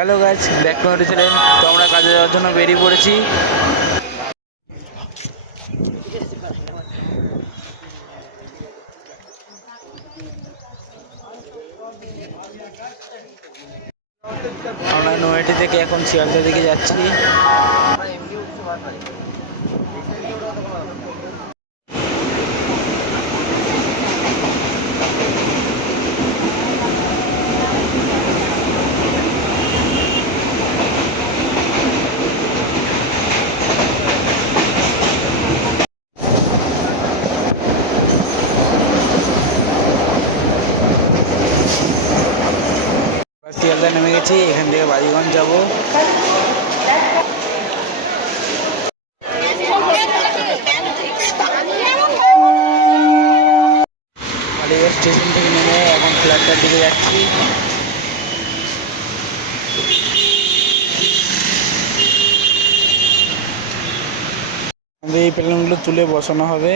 Hello guys, back to my channel. তো আমরা কাজে যাওয়ার জন্য বেরিয়ে পড়েছি। আমরা নৈহাটি থেকে এখন শিয়ালদা দিকে যাচ্ছি। শিয়ালদা নেমে গেছি, এখান থেকে বালিগঞ্জ যাবো। বালিগঞ্জ স্টেশন থেকে নেমে এখন ফ্ল্যাটটার দিকে যাচ্ছি। এই প্যানেলগুলো তুলে বসানো হবে।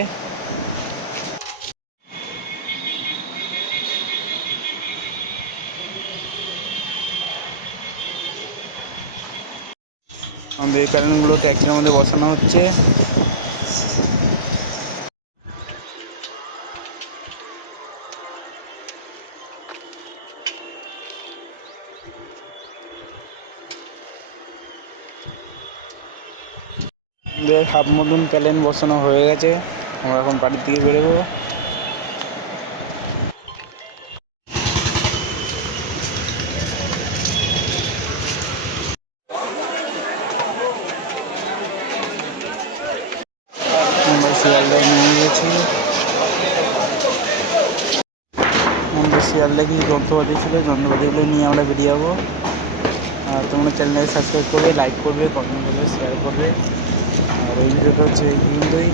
আমাদের এই প্যানেলগুলো ট্যাক্সির মধ্যে বসানো হচ্ছে। হাফ মতন প্যালেন বসানো হয়ে গেছে। আমরা এখন বাড়ির দিকে বেরোবো। আমরা শিয়ালদায় নিয়ে গেছি। আমাদের শিয়ালদায় কিছু যন্ত্রপাতি ছিল, যন্ত্রপাতিগুলো নিয়ে আমরা বেরিয়ে যাবো। আর তোমরা চ্যানেলটাকে সাবস্ক্রাইব করবে, লাইক করবে, কমেন্ট করবে, শেয়ার করবে। আর এই ভিডিওটা হচ্ছে এই পর্যন্তই।